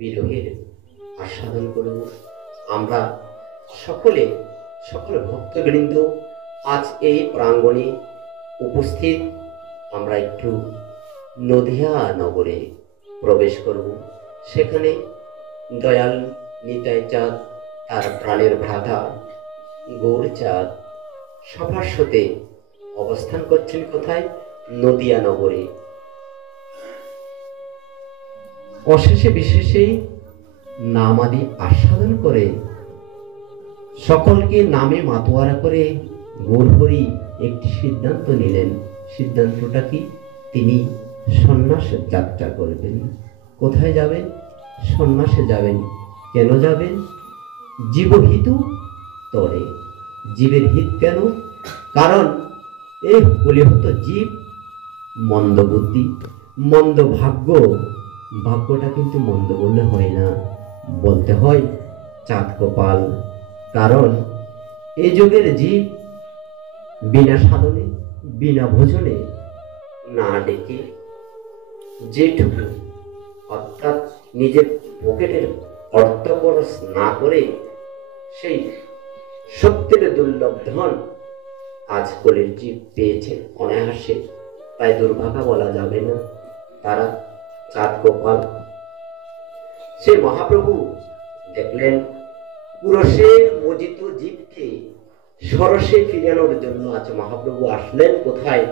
বিরহের আস্বাদন করব। আমরা সকলে সকল ভক্তবৃন্দ আজ এই প্রাঙ্গণে উপস্থিত। আমরা একটু নদিয়া নগরে প্রবেশ করব। সেখানে দয়াল নিতাই চাঁদ তার প্রাণের ভ্রাতা গৌরচাঁদ সবার সাথে অবস্থান করছেন। কোথায়? নদিয়া নগরে। অশেষে বিশেষে নামাদি আস্বাদন করে সকলকে নামে মাতোয়ারা করে গৌরহরি একটি সিদ্ধান্ত নিলেন। সিদ্ধান্তটা কি? তিনি সন্ন্যাসের যাত্রা করবেন। কোথায় যাবেন? সন্ন্যাসে যাবেন। কেন যাবেন? জীবহিতু তরে। জীবের হিত কেন? কারণ এই কলিহত জীব মন্দ বুদ্ধি, মন্দ ভাগ্য। ভাগ্যটা কিন্তু মন্দ বললে হয় না, বলতে হয় চাঁদ কপাল। কারণ এই যুগের জীব বিনা সাধনে, বিনা ভোজনে, না ডেকে যেটুকু অর্থাৎ নিজের পকেটের অর্থ খরচ না করে সেই সত্যের দুর্লভ ধন আজ কলির জীব পেয়েছে অনায়াসে। তাই দুর্ভাগা বলা যাবে না, তারা চাঁদ গোপাল। সে মহাপ্রভু দেখলেন পুরুষে মোজিত জীবকে সরসে ফিরানোর জন্য আজ মহাপ্রভু আসলেন। কোথায়?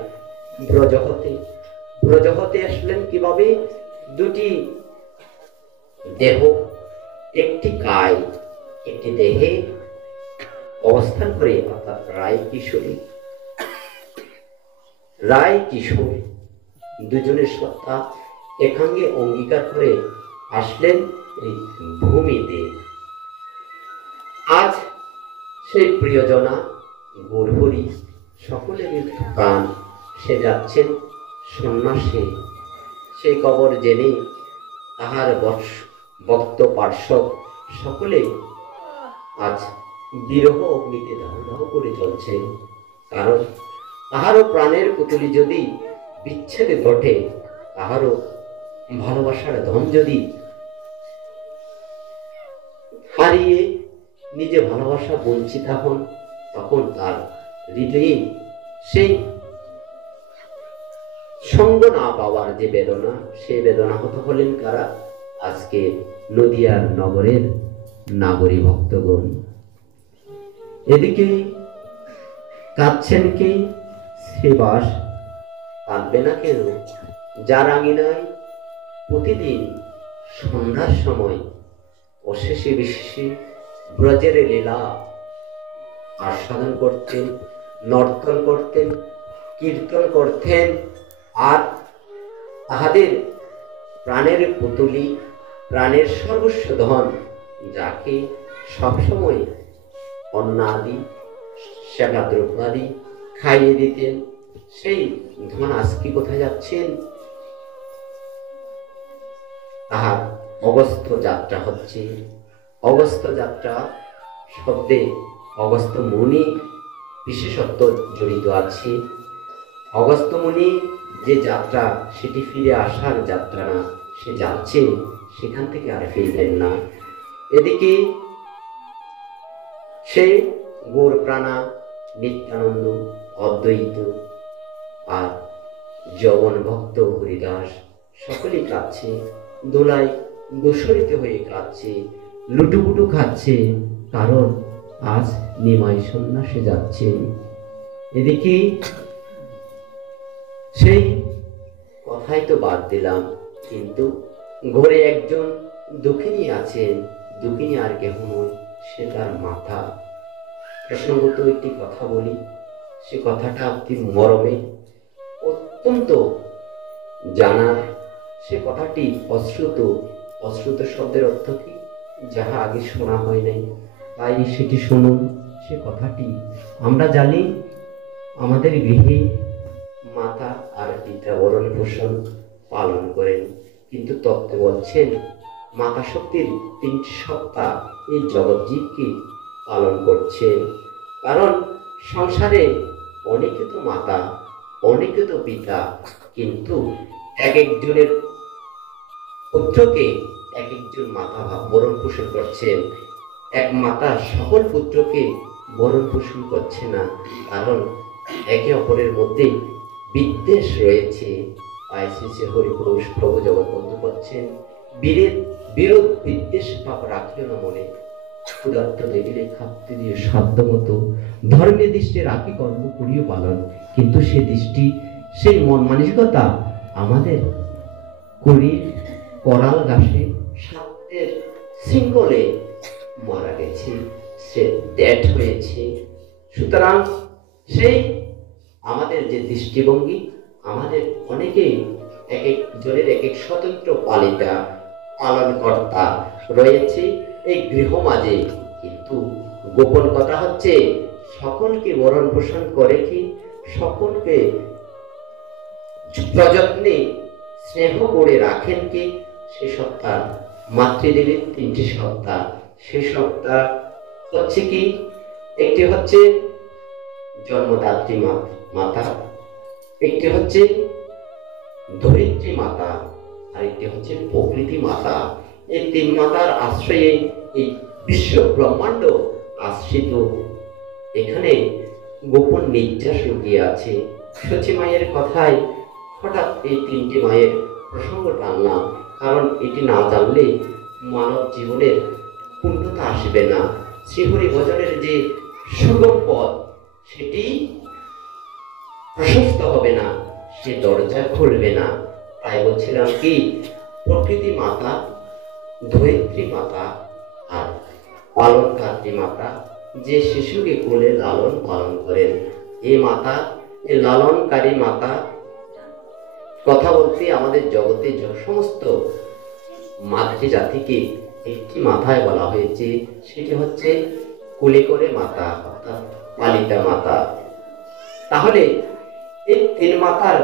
ব্রজগতে। ব্রজগতে আসলেন কিভাবে? দুটি দেহ, একটি কায়, একটি দেহে অবস্থান করে, অর্থাৎ রায় কিশোরী, রায় কিশোর দুজনের সত্তা একাঙ্গে অঙ্গীকার করে আসলেন এই ভূমিতে। আজ সেই প্রিয়জনা গৌরহরি সকলের প্রাণ সে যাচ্ছেন সন্ন্যাসে। সেই খবর জেনে তাহার ভক্ত পার্শ্বদ সকলে আজ বিরহ অগ্নিতে দাহ দাহ করে চলছে। কারণ তাহারও প্রাণের পুতুলি যদি বিচ্ছেদে ঘটে, তাহারও ভালোবাসার ধন যদি হারিয়ে নিজে ভালোবাসা বঞ্চিত হন, তখন তার হৃদয়ে সেই সঙ্গ না পাওয়ার যে বেদনা, সেই বেদনা হত হলেন কারা? আজকে নদিয়ার নগরের নাগরী ভক্তগণ। এদিকে কাঁদছেন কে? শ্রীবাস। কাঁদবে না কেন? যার আঙিনায় প্রতিদিন সন্ধ্যার সময় অশেষে বিশেষে ব্রজের লীলা আস্বাদন করতেন, নর্তন করতেন, কীর্তন করতেন। আর তাহাদের প্রাণের পুতুলি, প্রাণের সর্বস্ব ধন, যাকে সবসময় অন্ন আদি, সেবা দ্রব্য আদি খাইয়ে দিতেন, সেই ধন আজকে কোথায় যাচ্ছেন? তাহার অগস্ত্য যাত্রা হচ্ছে। অগস্ত্য যাত্রা শব্দে অগস্ত্য মুনি বিশেষত্ব জড়িত আছে। অগস্ত্য মুনি যে যাত্রা, সেটি ফিরে আসার যাত্রা না, সে যাচ্ছে, সেখান থেকে আর ফিরবেন না। এদিকে সে গৌর প্রাণা নিত্যানন্দ অদ্বৈত আর যবন ভক্ত হরিদাস সকলেই কাঁদছে, দোলায় দোষরিত হয়ে কাঁদছে, লুটুপুটু খাচ্ছে। কারণ আজ নিমাই সন্ন্যাসে যাচ্ছেন। এদিকে সেই কথাই তো বাদ দিলাম, কিন্তু ঘরে একজন দুঃখিনী আছেন। দুঃখিনী আর কেহ নয়, সে তার মাতা। প্রসঙ্গত একটি কথা বলি, সে কথাটা অতি মরমে, অত্যন্ত জানার। সে কথাটি অশ্রুত। অশ্রুত শব্দের অর্থ কি? যাহা আগে শোনা হয় নাই, তাই সেটি শুনুন। সে কথাটি আমরা জানি, আমাদের গৃহে মাতা আর পিতা ভরণ পোষণ পালন করেন, কিন্তু তত্ত্বে বলছেন মাতা শক্তির 3টি সত্তা এই জগৎজীবকে পালন করছে। কারণ সংসারে অনেকে তো মাতা, অনেকে তো পিতা, কিন্তু এক একজনের পুত্রকে এক একজন মাতা ভরণ পোষণ করছেন। এক মাতা সকল পুত্রকে ভরণ পোষণ করছে না, কারণ একে অপরের মধ্যে বিদ্বেষ রয়েছে। আইসিসি হরিপুরুষ প্রভু জগৎবন্ধু করছেন, বিরোধ বিদ্বেষ পাপ রাখিও না মনে, ক্ষুধার্ত দেখিলে খাদ্য দিয়ে সাধ্য মতো, ধর্মের দৃষ্টি রাখি কর্ম করিও পালন। কিন্তু সে দৃষ্টি, সেই মন মানসিকতা আমাদের করির করাল গাছে স্বার্থের শৃঙ্খলে মারা গেছে, সে ডেট হয়েছে। সুতরাং সেই আমাদের যে দৃষ্টিভঙ্গি, আমাদের অনেকেই এক একজনের এক এক স্বতন্ত্র পালিতা পালনকর্তা রয়েছে এই গৃহ মাঝে। কিন্তু গোপন কথা হচ্ছে, সকলকে ভরণ পোষণ করে কি, সকলকে প্রযত্নে স্নেহ করে রাখেন কি, সে সত্তা মাতৃদেবীর তিনটি সত্তা। সে সত্তা হচ্ছে কি, একটি হচ্ছে জন্মদাত্রী মাতা, একটি হচ্ছে ধরিত্রী মাতা, আরেকটি হচ্ছে প্রকৃতি মাতা। এই তিন মাতার আশ্রয়ে এই বিশ্ব ব্রহ্মাণ্ড আশ্রিত। এখানে গোপন নির্যাস লুকিয়ে আছে। সচি মায়ের কথায় হঠাৎ এই তিনটি মায়ের প্রসঙ্গ টানলাম, কারণ এটি না জানলে মানব জীবনের পূর্ণতা আসবে না। শ্রীহরি ভজনের যে সুগম পথ, সেটি প্রশস্ত হবে না, সে দরজা খুলবে না। তাই বলছিলাম কি, প্রকৃতি মাতা, ধরিত্রী মাতা আর পালনকারী মাতা, যে শিশুকে কোলে লালন পালন করেন, এই মাতা, এই লালনকারী মাতা কথা বলতে আমাদের জগতে সমস্ত মাতৃজাতিকে একটি মাথায় বলা হয়েছে, সেটি হচ্ছে কোলে করে মাতা, অর্থাৎ পালিতা মাতা। তাহলে এই তিন মাতার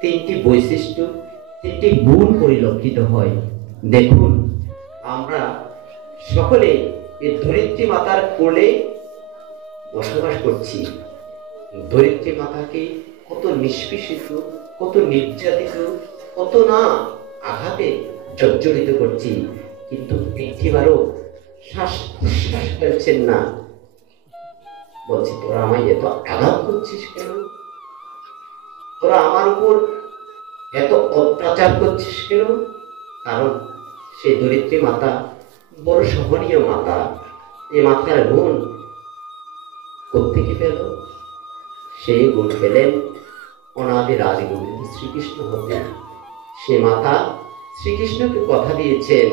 তিনটি বৈশিষ্ট্য, তিনটি গুণ পরিলক্ষিত হয়। দেখুন, আমরা সকলে এই ধরিত্রী মাতার কোলে বসবাস করছি। ধরিত্রী মাতাকে কত নিষ্পেষিত, কত নির্যাতিত, কত না আঘাতে জর্জরিত করছি, কিন্তু একটিবারও শ্বাস প্রশ্বাস ফেলছেন না। বলছি, তোরা আমায় এত আঘাত করছিস কেন? তোরা আমার উপর এত অত্যাচার করছিস কেন? কারণ সেই ধরিত্রী মাতা বড় সহনীয় মাতা। এই মাতার গুণ কোত্থেকে পেল? সেই গুণ পেলেন অনাদি রাজি গোবিন্দ শ্রীকৃষ্ণ হতে। সে মাতা শ্রীকৃষ্ণকে কথা দিয়েছেন,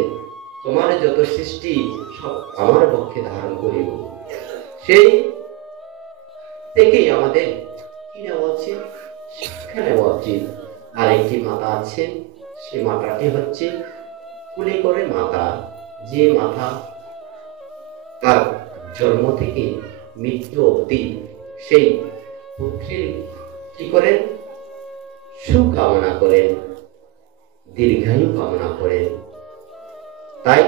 তোমার যত সৃষ্টি সব আমার পক্ষে ধারণ করিব। সেই থেকেই আমাদের কি নেওয়া উচিত, শিক্ষা নেওয়া উচিত। আরেকটি মাতা আছেন, সে মাতাটি হচ্ছে কোলে করে মাতা, যে মাতা তার জন্ম থেকে মৃত্যু অবধি সেই পুত্রের কি করেন, সুকামনা করেন, দীর্ঘায়ু কামনা করেন। তাই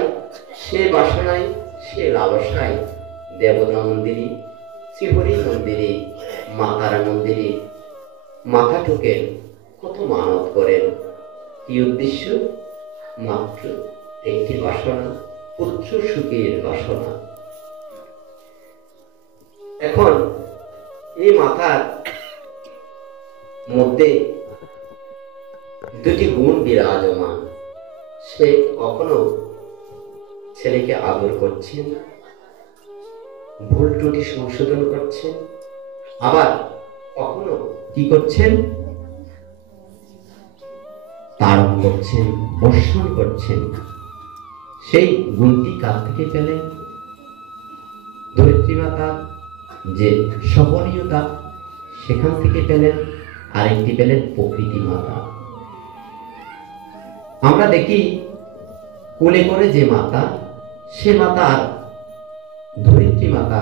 সে বাসনায়, সে লালসায় দেবতা মন্দিরে, শ্রীহরি মন্দিরে, মাতারা মন্দিরে মাথা ঠোকেন, কত মানত করেন। কি উদ্দেশ্য? মাত্র একটি বাসনা, পুত্র সুখের বাসনা। এখন এই মাথার মধ্যে দুটি গুণ বিরাজমান। সে কখনো ছেলেকে আদর করছেন, ভুল ত্রুটি সংশোধন করছেন, আবার কখনো কি করছেন, তাড়ন করছেন, বর্ষণ করছেন। সেই গুণটি কার থেকে পেলেন? ধরিত্রী মাতা যে সহনীয়তা, সেখান থেকে পেলেন। আরেকটি পেলেন প্রকৃতি মাতা। আমরা দেখি কোলে করে যে মাতা, সে মাতার, ধরিত্রী মাতা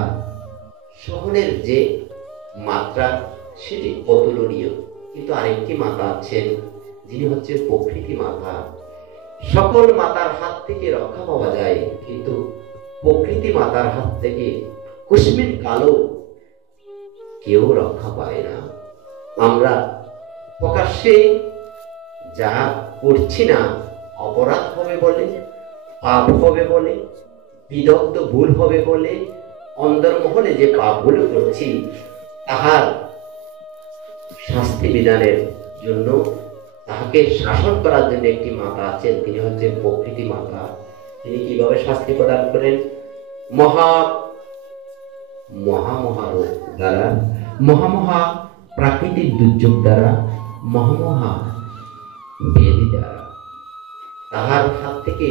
সহনের যে মাত্রা, সেটি অতুলনীয়। কিন্তু আরেকটি মাতা আছেন, যিনি হচ্ছে প্রকৃতি মাতা। সকল মাতার হাত থেকে রক্ষা পাওয়া যায়, কিন্তু প্রকৃতি মাতার হাত থেকে কুসমিন কালো কেউ রক্ষা পায় না। আমরা প্রকাশ্যে যা করছি না, অপরাধ হবে বলে, পাপ হবে বলে, বিদগ্ধ ভুল হবে বলে অন্তর্মহলে যে পাপগুলো করছি তাহার শাস্তি বিধানের জন্য, তাহাকে শাসন করার জন্য একটি মাতা আছেন, তিনি হচ্ছেন প্রকৃতি মাতা। তিনি কিভাবে শাস্তি প্রদান করেন? মহারোগ দ্বারা, মহা প্রাকৃতিক দুর্যোগ দ্বারা, মহা ব্যাধি দ্বারা। তাহার হাত থেকে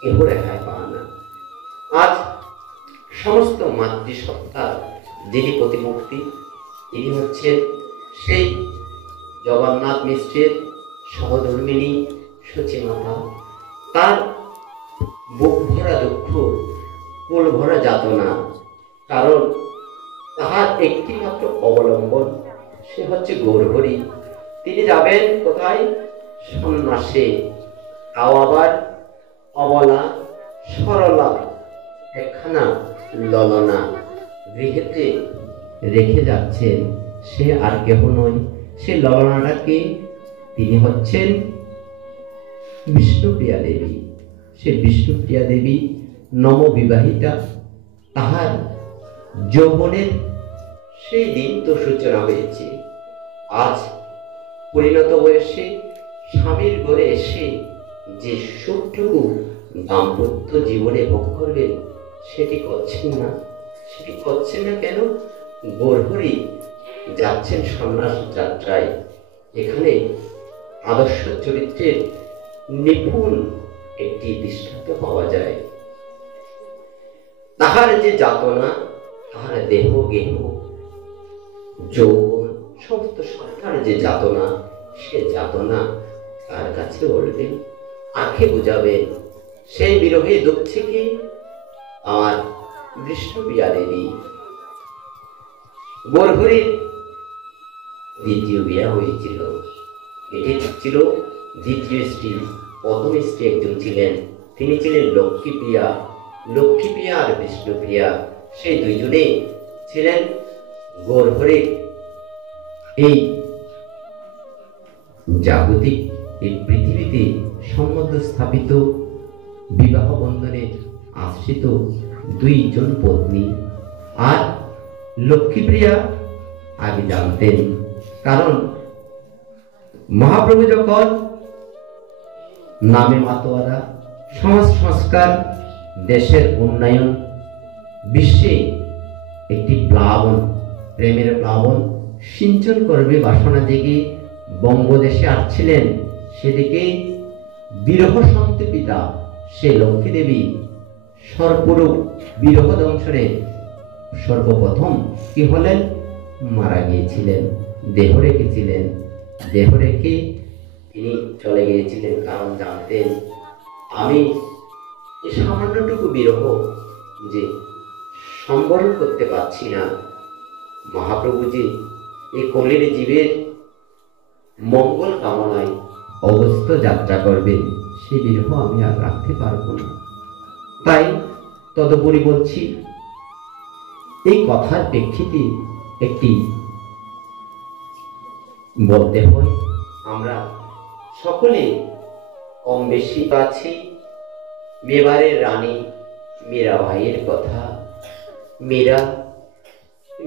কেহ রেহাই পায় না। আজ সমস্ত মাতৃসত্তার যিনি প্রতিমূর্তি, তিনি হচ্ছেন সেই জগন্নাথ মিশ্রের সহধর্মিণী সচিমাতা। তার বুক ভরা দুঃখ, কোল ভরা যাতনা, কারণ তাহার একটি মাত্র অবলম্বন, সে হচ্ছে গৌরহরি। তিনি যাবেন কোথায়? সন্ন্যাসে। তাও আবার অবলা সরলা একখানা ললনা গৃহেতে রেখে যাচ্ছেন। সে আর কেহ নয়, সে ললনাটাকে, তিনি হচ্ছেন বিষ্ণুপ্রিয়া দেবী। সে বিষ্ণুপ্রিয়া দেবী নববিবাহিতা। তাহার যৌবনের সেই দিন তো সূচনা হয়েছে। আজ পরিণত বয়সে স্বামীর ঘরে এসে যে সুখটুকু দাম্পত্য জীবনে ভোগ করবেন, সেটি করছেন না। সেটি করছেন না কেন? গৌরহরি যাচ্ছেন সন্ন্যাস যাত্রায়। এখানে আদর্শ চরিত্রের নিপুণ একটি দৃষ্টান্ত পাওয়া যায়। তাহার যে যাতনা, তাহার দেহ গেহ যৌবন সমস্ত সত্তার যে যাতনা, সে যাতনা তার কাছে বলবেন, আঁখে বুঝাবেন। সেই বিরহে দুঃখ থেকে আমার বিষ্ণুপ্রিয়া দেবী। গৌরহরির দ্বিতীয় বিয়া হয়েছিল। এটি ছিল দ্বিতীয় স্ত্রী। প্রথম স্ত্রী একজন ছিলেন, তিনি ছিলেন লক্ষ্মীপ্রিয়া। লক্ষ্মীপ্রিয়া আর বিষ্ণুপ্রিয়া, সেই দুইজনে ছিলেন গৌরহরির এই জাগতিক এই পৃথিবীতে সম্বন্ধ স্থাপিত, বিবাহ বন্ধনে আশ্রিত দুইজন পত্নী। আর লক্ষ্মীপ্রিয়া আগে জানতেন, কারণ মহাপ্রভু যখন নামে মাতোয়ারা, সমাজ সংস্কার, দেশের উন্নয়ন, বিশ্বে একটি প্লাবন, প্রেমের প্লাবন সিঞ্চন করবে বাসনা জেগে বঙ্গদেশে আসছিলেন, সেদিকে বিরহ সন্তপিতা সে লক্ষ্মী দেবী সর্বরূপ বিরহ দংশনে সর্বপ্রথম কি হলেন? মারা গিয়েছিলেন, দেহ রেখেছিলেন। দেহ রেখে তিনি চলে গিয়েছিলেন, কারণ জানতেন আমি এই সামান্যটুকু বিরহ যে সম্বরণ করতে পারছি না। মহাপ্রভু যে এই কলির জীবের মঙ্গল কামনায় অবস্থ যাত্রা করবেন, সে বিরহ আমি আর রাখতে পারবো না। তাই তদুপরি বলছি, এই কথার প্রেক্ষিতে একটি বলতে হয়, আমরা সকলে কম বেশি আছি মেবারের রানী মীরাবাইয়ের কথা।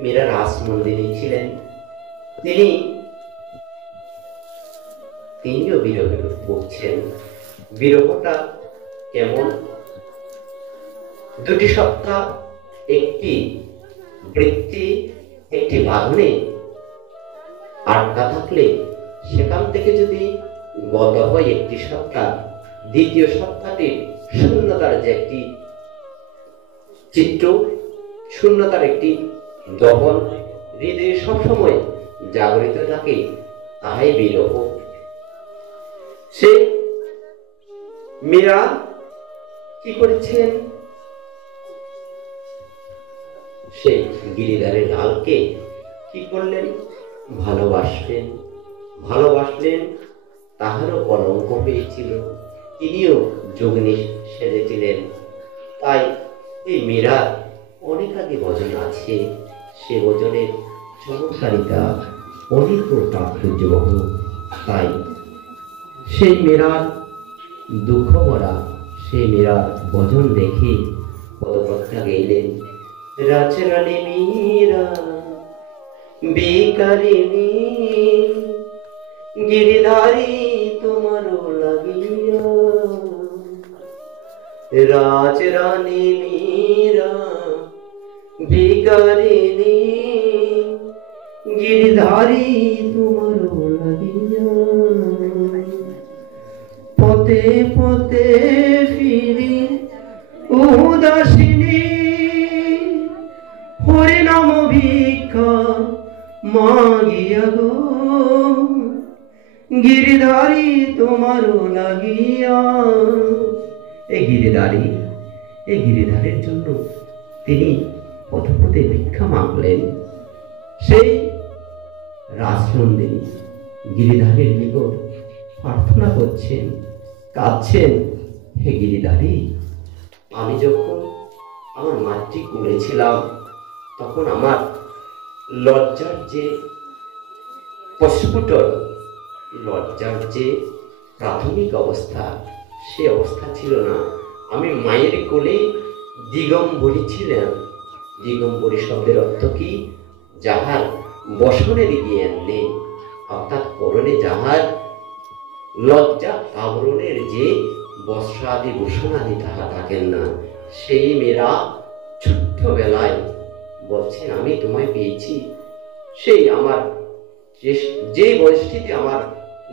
মীরা রাসমন্দিরে ছিলেন। তিনিও বিরহে ভুগছেন। বিরহটা কেমন? দুটি সত্তা একটি বৃত্তি, একটি বাঁধনে আটকা থাকলে সেখান থেকে যদি গত হয় একটি সত্তা, দ্বিতীয় সত্তাটির শূন্যতার যে একটি চিত্র, শূন্যতার একটি দহন হৃদয়ে সবসময় জাগরিত থাকে, তাহাই বিরহ। সে মীরা কি করেছেন? সে গিরিধারী লালকে কি করলেন? ভালোবাসলেন। তাহারও কলঙ্ক হয়েছিল, তিনিও যোগিনী সেজেছিলেন। তাই এই মীরার অনেক আগে ভজন আছে, সে ভজনের চমৎকারিতা অনেক তাৎপর্যবহ। তাই সেই মীরার দুঃখ ভরা সে মীরার ভজন দেখে পদপথটা গাইলেন। রাজরানী মীরা বিকারিণী গিরিধারী তোমার লাগিয়া, রাজরানী মীরা বিকারিণী গিরিধারী তোমার লাগিয়া, পথে পথে ফিরি উদাসিনী হরিনাম ভিক্ষা মাগিয়া গো, গিরিধারী তোমার লাগিয়া। এই গিরিধারের জন্য তিনি পথে পথে ভিক্ষা মাগলেন। সেই রাজনন্দিনী গিরিধারের নিকট প্রার্থনা করছেন, কাঁদছেন, হে গিরিধারী, আমি যখন আমার মাতৃকুলে ছিলাম তখন আমার লজ্জার যে প্রস্ফুটন, লজ্জার যে প্রাথমিক অবস্থা, সে অবস্থা ছিল না। আমি মায়ের কোলে দিগম্বরী ছিলাম। দিগম্বরী শব্দের অর্থ কি? যাহার বসনের জ্ঞান নেই, অর্থাৎ পরনে যাহার লজ্জা আবরণের যে বস্ত্রাদি ভূষণাদি তাহা থাকেন না, সেই মেয়েরা ছোট্টবেলায় বলছেন আমি তোমায় পেয়েছি। সেই আমার যে বয়সটিতে আমার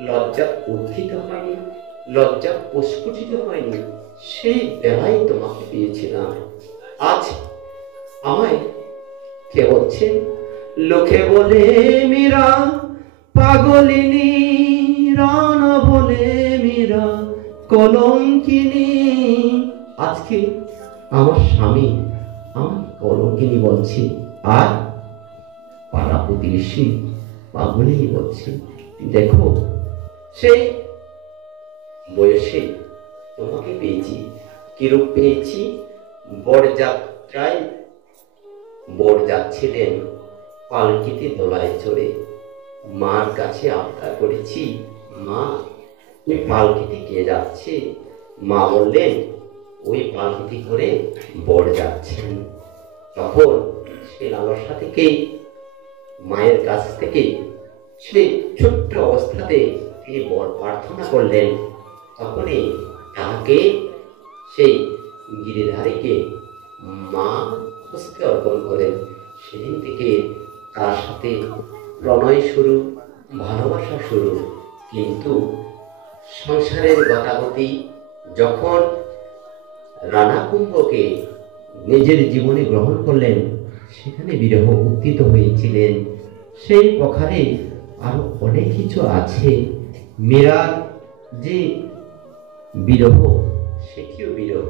লজ্জা উত্থিত হয়নি, লজ্জা প্রস্ফুটিত হয়নি, সেই বেলায় তোমাকে পেয়েছিলাম। আজ আমায় কে বলছেন? লোকে বলে মীরা পাগলিনী, রানা বলে মীরা কলঙ্কিনী। আজকে আমার স্বামী আমার কলঙ্কিনী বলছে, আর পাড়া প্রতিবেশী পাগলিনী বলছে। দেখো, সেই বয়সে তোমাকে পেয়েছি। কিরূপ পেয়েছি? বরযাত্রায় বর যাচ্ছিলেন পালকিতে দোলায় চড়ে, মার কাছে আবদার করেছি, মা ওই পালকিতে কে যাচ্ছে? মা বললেন ওই পালকিতে করে বর যাচ্ছেন। তখন সে লালসা থেকে মায়ের কাছ থেকে সেই ছোট্ট অবস্থাতে তিনি বর প্রার্থনা করলেন। তখনই তাকে সেই গিরিধারীকে মা হস্তে অর্পণ করেন। সেদিন থেকে তার সাথে প্রণয় শুরু, ভালোবাসা শুরু। কিন্তু সংসারের গতাগতি যখন রানা কুম্ভকে নিজের জীবনে গ্রহণ করলেন, সেখানে বিরহ উত্থিত হয়েছিলেন। সেই প্রকারে আরো অনেক কিছু আছে। মীরার যে বিরহ, সেটিও বিরহ।